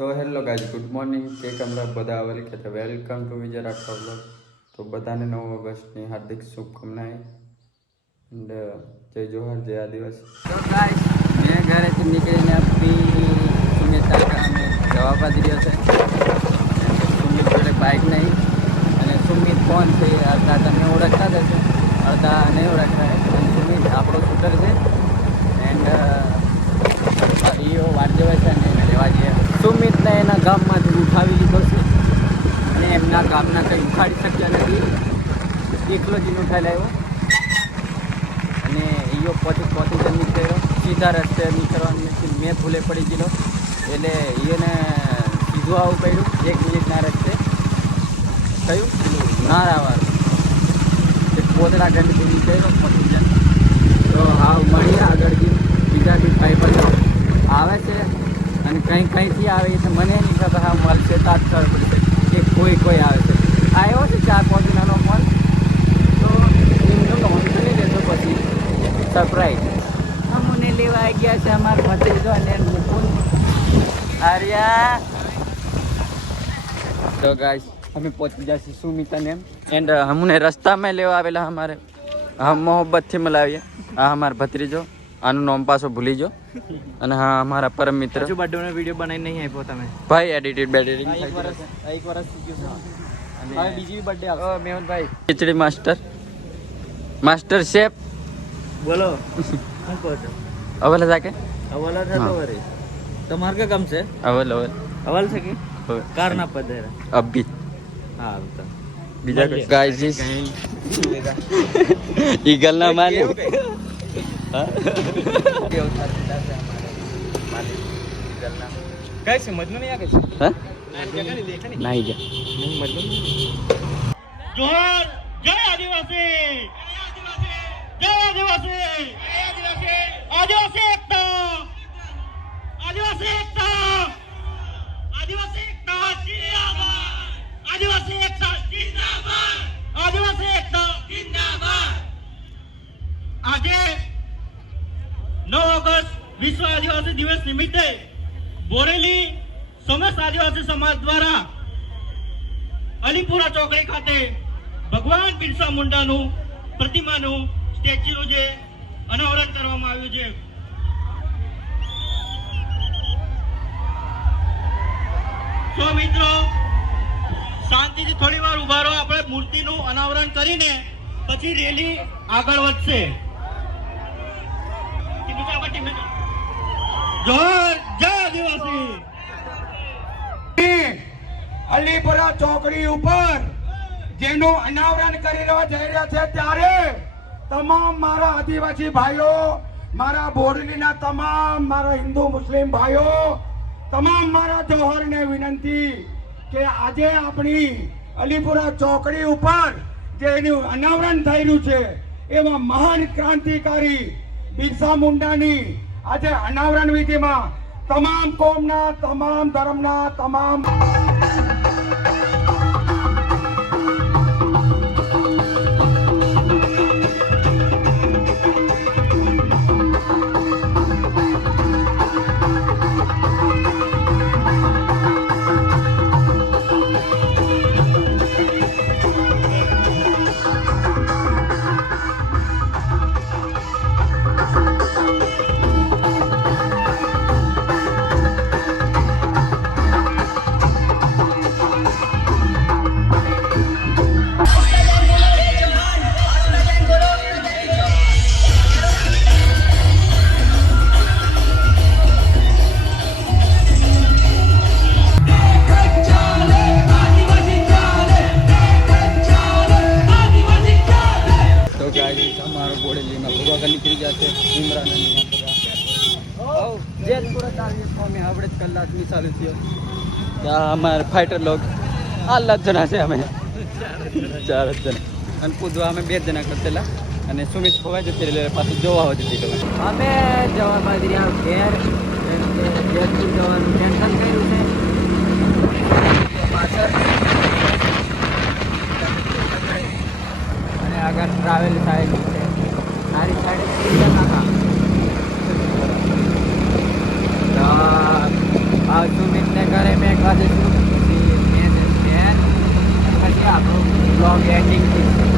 તો hello guys, good morning. Cake હમણાં બધા આવેલી કે welcome to Vijay Rathwa blog. તો બધાને 9 ઓગસ્ટની હાર્દિક શુભકામનાएं એન્ડ જય જોહાર, જય આદિવાસી. તો ગાઈઝ, મેં ઘરેથી નીકળીને આપણી સુમિત કાકાને જવા પાડી રહ્યો છે. સુમિત જોડે બાઇક નહીં અને સુમિત કોણ છે અડધા તમે ઓળખતા જ હશે, અડધા નહીં ઓળખતા. સુમિત આપણો શૂટર છે એન્ડ ઈઓ વાટ જોવે છે અને રહેવા જઈએ. સુમિતને એના ગામમાંથી ઉઠાવી લીધો છે અને એમના ગામના કંઈ ઉખાડી શક્યા નથી. એકલો જ ઉઠાઈ લાવ્યો અને ઈઓ પોતે જ નીકળ્યો. સીધા રસ્તે નીકળવાનું નથી, મેં ભૂલે પડી ગયેલો એટલે એને સીધું આવું પડ્યું 1 મિનિટના રસ્તે. કયું નારાવાળું પોતળા ગંદકી નીકળ્યો પોતે જ. તો હા, મળીએ આગળ બીજા બી ભાઈ પણ આવે છે અને કંઈથી આવે એ તો મને નહીં ખબર. હા, મળશે તાજ ખબર પડશે કે કોઈ આવે છે. આવ્યો છે 4-5 દિનાનો મોલ, તો એમનો લોન કરી દેતો પછી સરપ્રાઈઝ અમને લેવા આવી ગયા છે અમારા ભત્રીજો અને મુકુંદ આર્યા. તો ગાઈસ, અમે પહોંચી ગયા છીએ સુમિતાને એન્ડ અમને રસ્તામાં લેવા આવેલા અમારે હમ મોહબ્બતથી મલાવીએ. આ અમારા ભત્રીજો, આનું નામ પાછો ભૂલી જો. અને હા, અમારા પરમ મિત્ર. હજુ બર્થડે વિડીયો બનાવી નહીં આપ્યો તમે ભાઈ, એડિટેડ બેડિટિંગ એક વર્ષ થઈ ગયું છે અને બીજી બર્થડે આવશે. મેહુલભાઈ ખીચડી માસ્ટર શેફ બોલો શું કહો છો? અવલ જાકે અવલ થતો વરે તમાર કે કામ છે? અવલ અવલ છે કે કાર ના પધેરા અભી. હા આવતા બીજા કોઈ ગાઈસ ઈગલ ના માલિક. કઈ છે મજનુ નહીં આ કઈ છે નહીં જા જોહર જય આદિવાસી, જય આદિવાસી, આદિવાસી એકતા, આદિવાસી એકતા, આદિવાસી એકતા જિંદાબાદ, આદિવાસી એકતા જિંદાબાદ, આદિવાસી એકતા જિંદાબાદ. આજે 9 ઓગસ્ટ વિશ્વ આદિવાસી દિવસ નિમિત્તે બોરેલી સમસ્ત આદિવાસી સમાજ દ્વારા અલીપુરા ચોકડી ખાતે ભગવાન બિરસા મુંડાનું પ્રતિમાનું સ્ટેચ્યુનું જે અનાવરણ કરવામાં આવ્યું છે. તો મિત્રો, શાંતિથી થોડી વાર ઉભા રહો. આપણે મૂર્તિનું અનાવરણ કરીને પછી રેલી આગળ વધશે. જોહર જય આદિવાસી. અલીપુરા ચોકડી ઉપર જેનું અનાવરણ કરી જઈ રહ્યા છે ત્યારે તમામ મારા આદિવાસી ભાઈઓ, મારા બોરલીના તમામ મારા હિન્દુ મુસ્લિમ ભાઈઓ, તમામ મારા જોહરને વિનંતી કે આજે આપણી અલીપુરા ચોકડી ઉપર જેનું અનાવરણ થઈ રહ્યું છે એવા મહાન ક્રાંતિકારી બિરસા મુંડાની આજે અનાવરણ વિધિમાં તમામ કોમના, તમામ ધર્મના, તમામ નીકળી જશે ઇમરાન જેતપુરા તારીખ અમે આવડે જ કલાકની ચાલુ થયો. ત્યાં અમારે ફાઈટર લોક 8 જણા છે, અમે 4 જણા અને પૂજવા અમે 2 જણા કરતેલા અને સુમિત ખોવાઈ જતી એટલે પાછું જોવા હોતી હતી. અમે જવા બાદ રહ્યા ઘેર, જેતપુર જવાનું કેન્સલ કર્યું છે. પાછળ અને આગળ ટ્રાવેલ થાય છે. સારી સાડી આ સુમિતને ઘરે જવા દઈશું પછી મેં જઈશ ઘેર. પછી આપણો બ્લોગ એન્ડિંગ થઈશું.